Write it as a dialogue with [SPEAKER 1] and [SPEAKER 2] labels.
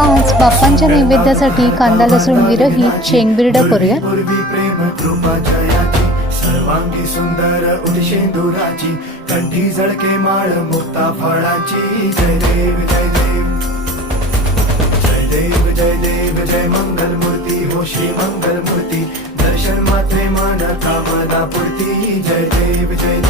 [SPEAKER 1] आज बाप्पांच्या नैवेद्यासाठी कांदा लसूण विरही शेंगबिरडं करूया.
[SPEAKER 2] सर्वांगी सुंदर उडशेंदुराची कंठी झळके माळ मुक्ता फळाची. जय देव जय देव. जय देव जय देव जय मंगल मूर्ती हो श्री मंगल मूर्ती दर्शन मात्रे मन कामना पूर्ती जय देव जय देव.